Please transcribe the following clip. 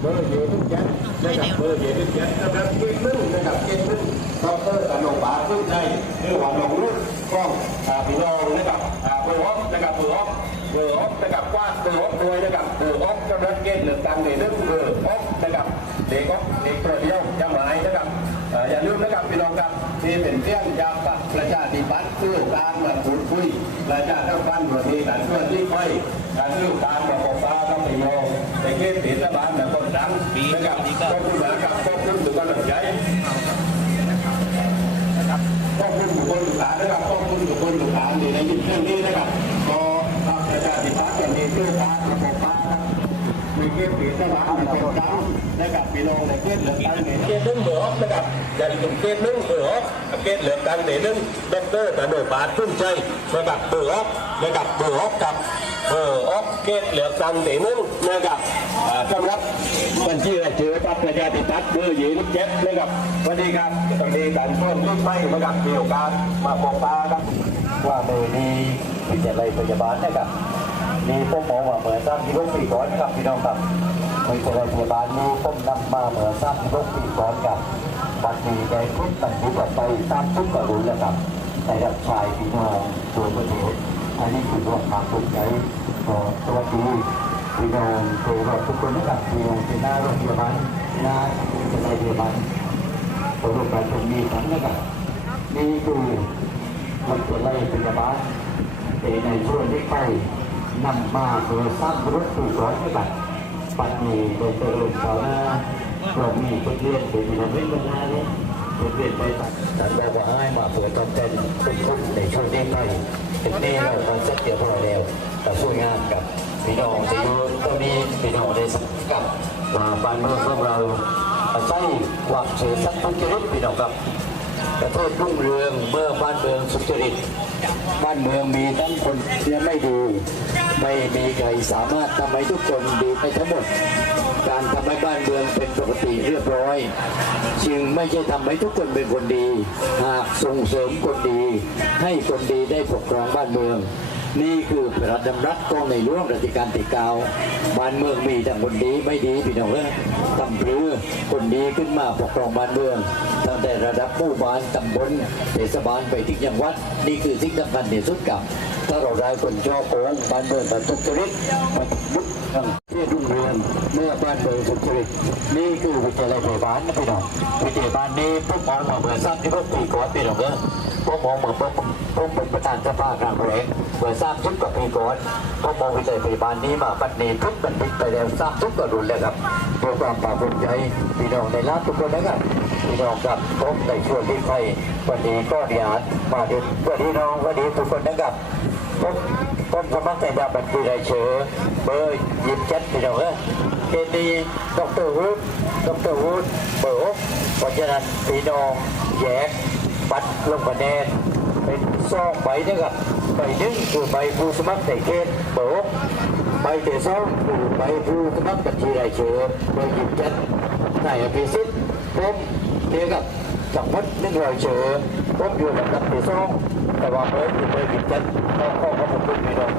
เบอร์เยทุกยันนะครับเบอร์เยทุกยันนะครับเก่งนึ่งนะครับเก่งนึ่งดอกเตอรอนุบาลพึ่งใจหรือว่าหนองรุ่นกล้องอ่าพี่น้องนะครับเบอร์ออฟนะครับเบอร์ออฟเบอร์ออฟนะครับกว้านเบอร์ออฟด้วยนะครับเบอร์ออฟกำลังเกณฑ์เหลือตังเรื่องเบอร์ออฟนะครับเด็กออฟเด็กตัวเดียวจำหมายนะครับอย่าลืมนะครับพี่น้องครับที่เป็นเพื่อนยาปักประชาธิปัตย์เพื่อการมาพูดคุยประชาธิปัตย์วันนี้การเพื่อที่ค่อยการเรื่องการมาปก เทศเทศบาลนคนดังนะครับขอบคุณนะครับขอณทุกกำลังใจ ขอบคุณบุคคลศึกษานะครับขอบคุณบุคคลศึกษาในในยุคเรื่องนี้นะครับก็พรรคประชาธิปัตย์จะมีเพื่อการระบบป้ามีเกณฑ์เปลี่ยน สถานเป็นดังนะครับพี่น้องในเกณฑ์เลืองตั้งในเกณฑ์นึ่งเบอร์ออฟนะครับอย่าลืมเกณฑ์นึ่งเบอร์ออฟเกณฑ์เหลืองตั้งในนึ่งดอกเตอรตะโนบาทพึ่งใจนะครับเบอร์ออฟนะครับเบอร์ออฟกับเบอออฟเกณฑ์เหลืองตั้งในนึงนะครับสำหรับบัญชีรายชื่อพรรคประชาธิปัตย์เบอร์ยี่สิบเจ็ดนะครับสวัสดีครับสวัสดีการเพิ่มขึ้นไปนะครับมีโอกาสมาพบปะครับว่ามือนี้วิทยาลัยพยาบาลนะครับมีพวกหมอว่าเหมือนซ้ำที่ลูกปีก่อยนะครับพี่น้องครับ วิทยาลัยพยาบาลนี้ผมนำมาเหมือนซ้ำที่ลูกปีก่อนครับบัดนี้ได้ทุกตันทุกไปตามทุกกระรู้แล้วครับแต่รับชายพี่น้องตัวประเทศอันนี้คือร่วมมาภูมิใจขอสวัสดีพี่น้องตัวเราทุกคนนะครับพี่น้องที่หน้าโรงพยาบาลหน้าวิทยาลัยพยาบาลตัวลูกการชมมีทั้งนะครับนี่คือมันจะไล่พยาบาลแต่ในช่วงที่ไปนำมาโดยสร้างรถตู้ร้อยไม่บัตร ปัจจุบันโดยเจริญก้าวน้าเรามีบทเรียนเป็นระดับปัญหาเนี่ยบทเรียนไปตัดแต่เราก็ให้มาเปิดตอนเป็นทุกๆในช่วงที่ไปถึงนี้เราก็เสร็จเรียบร้อยแล้วแต่ช่วยงานกับพี่น้องที่อยู่ตรงนี้พี่น้องได้สังกับว่าบ้านเมืองของเราใช้หวังเฉยสักทุกชนิดพี่น้องครับประเทศรุ่งเรืองเมื่อบ้านเมืองสุจริต บ้านเมืองมีทั้งคนที่ไม่ดี ไม่มีใครสามารถทำให้ทุกคนดีไปทั้งหมด การทำให้บ้านเมืองเป็นปกติเรียบร้อย จึงไม่ใช่ทำให้ทุกคนเป็นคนดี หากส่งเสริมคนดี ให้คนดีได้ปกครองบ้านเมือง นี่คือพระราชดำรัสของในหลวงรัชกาลที่เก้าบ้านเมืองมีแต่คนดีไม่ดีพี่น้องเอ้ยทำเพื่อคนดีขึ้นมาปกครองบ้านเมืองตั้งแต่ระดับหมู่บ้านตำบลเทศบาลไปถึงจังหวัด นี่คือสิ่งสำคัญที่สุดกับ ถ้าเราได้คนชอบ เมืองมันสุจริตมันบุกทางที่รุ่งเรืองเมื่อบ้านเมืองสุจริตนี่คือวิทยาลัยพยาบานะพี่น้องวิทยาบาลนี้พวกมองมาเมื่อสร้างที่พวกปีก่อนพี่น้องเอ้ยพวกมองเหมือนพวกพวกเป็นประธานสภาครั้งแรกเมื่อสร้างทุกกับปีก่อนพวกมองวิทยาลัยพยาบาลนี้มาปัจจุบันทุกบันทึกไปแล้วสร้างทุกกระดุนแล้วครับเพื่อความปราบปลื้มใจพี่น้องในร้านทุกคนนะครับพี่น้องครับผมในช่วงที่ไปวันนี้ก็เดียนมาดูวันนี้น้องวันนี้ทุกคนนะครับผม ผมสมัครใจดับบัญชีรายชื่อเบอร์ยิบเจ็ดพี่น้องเอ้ยเกดีดรวูดดรวูดเบอร์หกเพราะฉะนั้นพี่น้องแยกบัตรลงคะแนนเป็นซองใบนะครับใบหนึ่งคือใบผู้สมัครในเขตเบอร์หกใบที่สองคือใบผู้สมัครบัญชีรายชื่อเบอร์ยิบเจ็ดนายอภิสิทธิ์ผมเดียวกับจังหวัดนึ่งรอยเชือผมอยู่ลำดับที่สอง แต่ว่าเพื่ออยู่เพื่อกิจจันทร์ก็ขอขอบคุณพี่น้อง